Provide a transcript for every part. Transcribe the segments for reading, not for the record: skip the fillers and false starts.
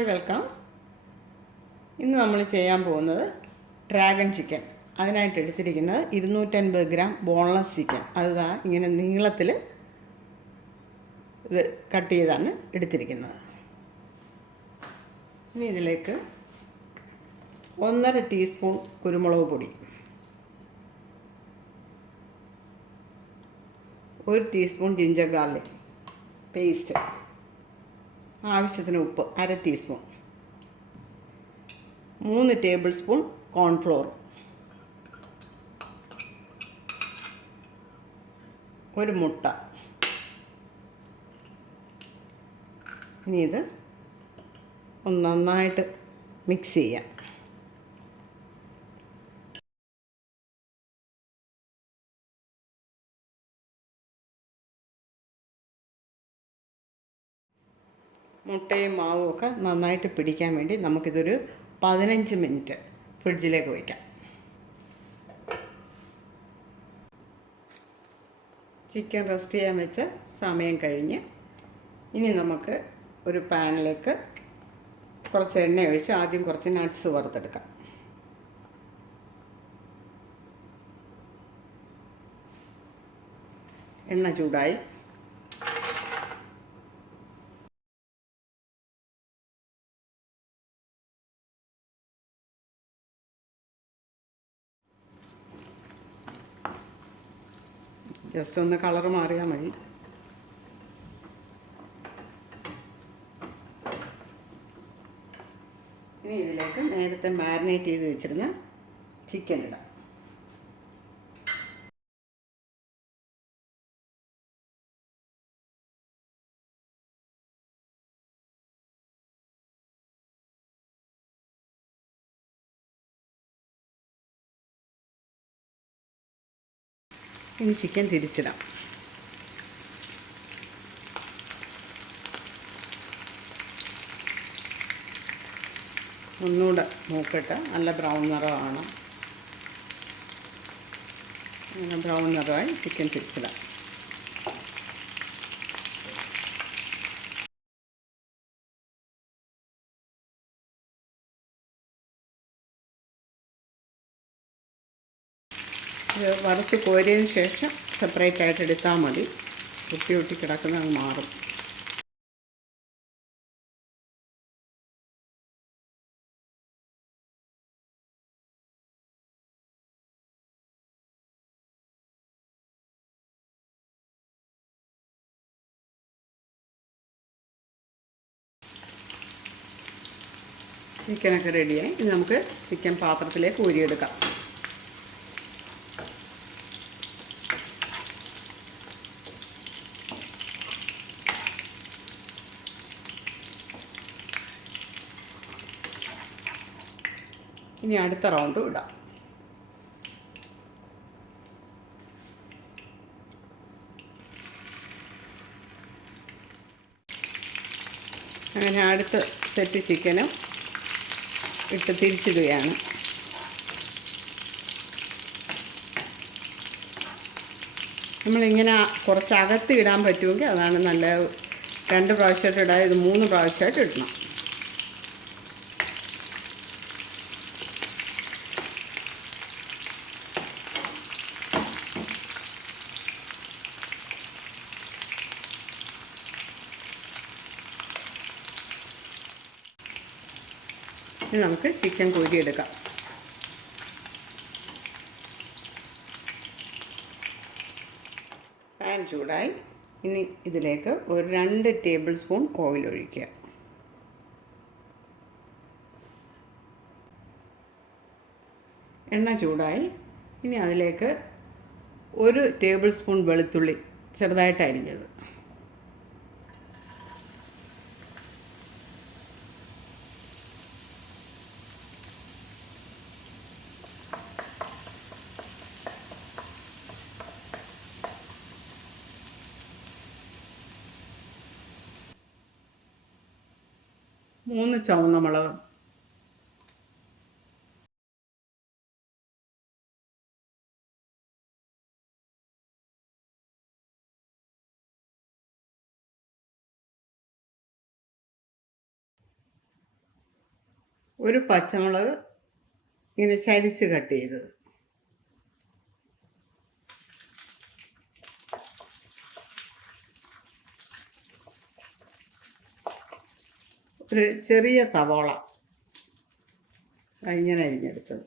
Hi welcome. ഇന്ന് നമ്മൾ ചെയ്യാൻ പോകുന്നത് ഡ്രാഗൺ ചിക്കൻ. അതിനായിട്ട് എടുത്തിരിക്കുന്നത് 250 ഗ്രാം ബോൺലെസ് ചിക്കൻ. അത് ഇങ്ങനെ നീളത്തിൽ ഇത് കട്ട് ചെയ്താണ് എടുത്തിരിക്കുന്നത്. ഇനി ഇതിലേക്ക് 1.5 ടീസ്പൂൺ കുരുമുളക് പൊടി, 1 ടീസ്പൂൺ ജിഞ്ചർ ഗാർലിക് പേസ്റ്റ്, ആവശ്യത്തിന് ഉപ്പ് 1/2 ടീസ്പൂൺ, 3 ടേബിൾ സ്പൂൺ കോൺഫ്ലോർ, 1 മുട്ട. ഇനി ഇത് ഒന്ന് നന്നായിട്ട് മിക്സ് ചെയ്യാം. മുട്ടയും മാവും ഒക്കെ നന്നായിട്ട് പിടിക്കാൻ വേണ്ടി നമുക്കിതൊരു 15 മിനിറ്റ് ഫ്രിഡ്ജിലേക്ക് വയ്ക്കാം. ചിക്കൻ റെസ്റ്റ് ചെയ്യാൻ വെച്ച സമയം കഴിഞ്ഞ് ഇനി നമുക്ക് ഒരു പാനിലേക്ക് കുറച്ച് എണ്ണ ഒഴിച്ച് ആദ്യം കുറച്ച് നട്ട്സ് വറുത്തെടുക്കാം. എണ്ണ ചൂടായി. ജസ്റ്റ് ഒന്ന് കളർ മാറിയാൽ മതി. ഇനി ഇതിലേക്ക് നേരത്തെ മാരിനേറ്റ് ചെയ്ത് വെച്ചിരുന്ന ചിക്കൻ ഇടാം. ഇനി ചിക്കൻ തിരിച്ചിടാം. ഒന്നുകൂടെ മൂക്കിട്ട് നല്ല ബ്രൗൺ നിറമാണ്. അങ്ങനെ ബ്രൗൺ നിറമായി ചിക്കൻ തിരിച്ചിടാം. ഇത് വറുത്ത് കോരിയതിന് ശേഷം സെപ്പറേറ്റ് ആയിട്ട് എടുത്താൽ മതി. ഒട്ടി ഒട്ടി കിടക്കുന്നത് മാറും. ചിക്കനൊക്കെ റെഡിയായി. ഇനി നമുക്ക് ചിക്കൻ പാത്രത്തിലേക്ക് ഊരിയെടുക്കാം. ഇനി അടുത്ത റൗണ്ട് ഇടാം. അങ്ങനെ അടുത്ത സെറ്റ് ചിക്കനും ഇട്ട് തിരിച്ചിടുകയാണ്. നമ്മളിങ്ങനെ കുറച്ച് അകത്ത് ഇടാൻ പറ്റുമെങ്കിൽ അതാണ് നല്ല. 2 പ്രാവശ്യമായിട്ട് ഇടാം. ഇത് 3 പ്രാവശ്യമായിട്ട് ഇടണം. ഇനി നമുക്ക് ചിക്കൻ കോരിയെടുക്കാം. പാൻ ചൂടായി. ഇനി ഇതിലേക്ക് ഒരു 2 ടേബിൾ സ്പൂൺ ഓയിൽ ഒഴിക്കുക. എണ്ണ ചൂടായി. ഇനി അതിലേക്ക് 1 ടേബിൾ സ്പൂൺ വെളുത്തുള്ളി ചെറുതായിട്ട് അരിഞ്ഞത്, 3 ചുവന്ന മുളക്, ഒരു പച്ചമുളക് ഇങ്ങനെ ചരിച്ച് കട്ട് ചെയ്തത്, ഒരു ചെറിയ സവോള ഇങ്ങനെ അരിഞ്ഞെടുത്തത്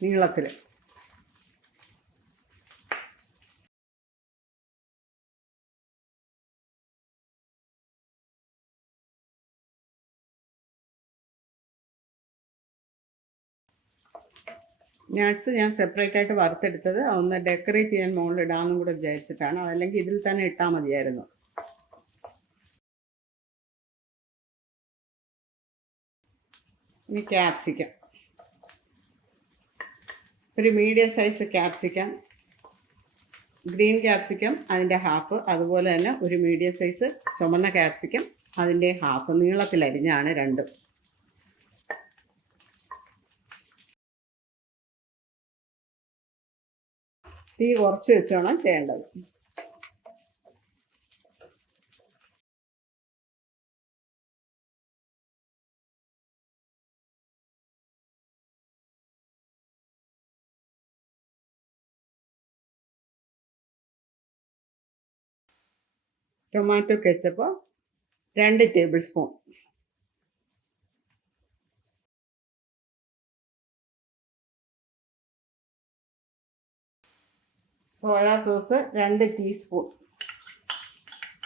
നീളത്തിൽ, നട്ട്സ് ഞാൻ സെപ്പറേറ്റ് ആയിട്ട് വറുത്തെടുത്തത് ഒന്ന് ഡെക്കറേറ്റ് ചെയ്യാൻ മുകളിൽ ഇടാമെന്നും കൂടെ വിചാരിച്ചിട്ടാണ്, അതല്ലെങ്കിൽ ഇതിൽ തന്നെ ഇട്ടാൽ മതിയായിരുന്നു. ഇനി ക്യാപ്സിക്കം, ഒരു medium size capsicum, green capsicum അതിൻ്റെ ഹാഫ്, അതുപോലെ തന്നെ ഒരു മീഡിയം സൈസ് ചുമന്ന ക്യാപ്സിക്കം അതിൻ്റെ ഹാഫ് നീളത്തിലരിഞ്ഞാണ് രണ്ടും. തീ കുറച്ച് വെച്ചോണം ചെയ്യേണ്ടത്. Tomato ketchup 2 table spoon, soya sauce 2 teaspoon,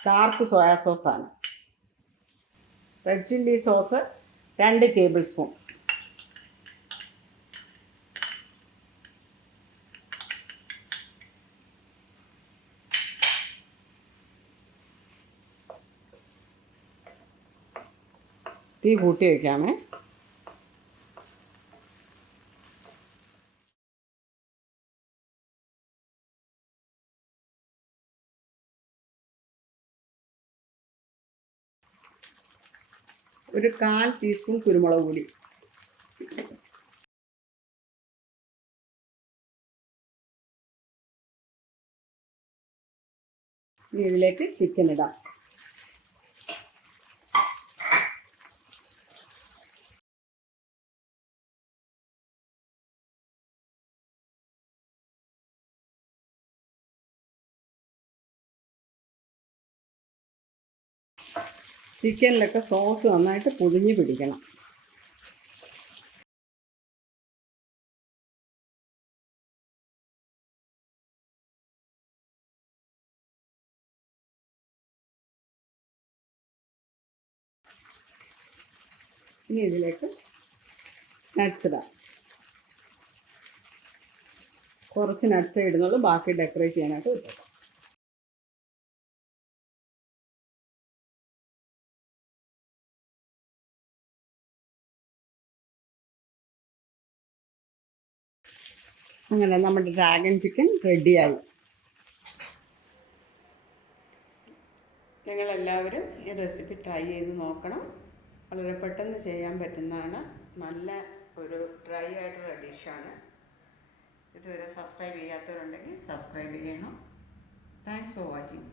dark soya സോസാണ്. Red chilli sauce 2 table spoon, തീ കൂട്ടി വയ്ക്കാമേ. ഒരു 1/4 ടീസ്പൂൺ കുരുമുളക് പൊടി, ഇതിലേക്ക് ചിക്കൻ ഇടാം. ചിക്കനിലൊക്കെ സോസ് നന്നായിട്ട് പൊതിഞ്ഞ് പിടിക്കണം. ഇനി ഇതിലേക്ക് നട്ട്സ് ഇടാം. കുറച്ച് നട്ട്സേ ഇടുന്നുള്ളൂ, ബാക്കി ഡെക്കറേറ്റ് ചെയ്യാനായിട്ട് ഇട്ടു. അങ്ങനെ നമ്മുടെ ഡ്രാഗൺ ചിക്കൻ റെഡിയായി. നിങ്ങളെല്ലാവരും ഈ റെസിപ്പി ട്രൈ ചെയ്ത് നോക്കണം. വളരെ പെട്ടെന്ന് ചെയ്യാൻ പറ്റുന്നതാണ്. നല്ല ഒരു ഡ്രൈ ആയിട്ടുള്ള ഡിഷാണ്. ഇതുവരെ സബ്സ്ക്രൈബ് ചെയ്യാത്തവരുണ്ടെങ്കിൽ സബ്സ്ക്രൈബ് ചെയ്യണം. Thanks for watching.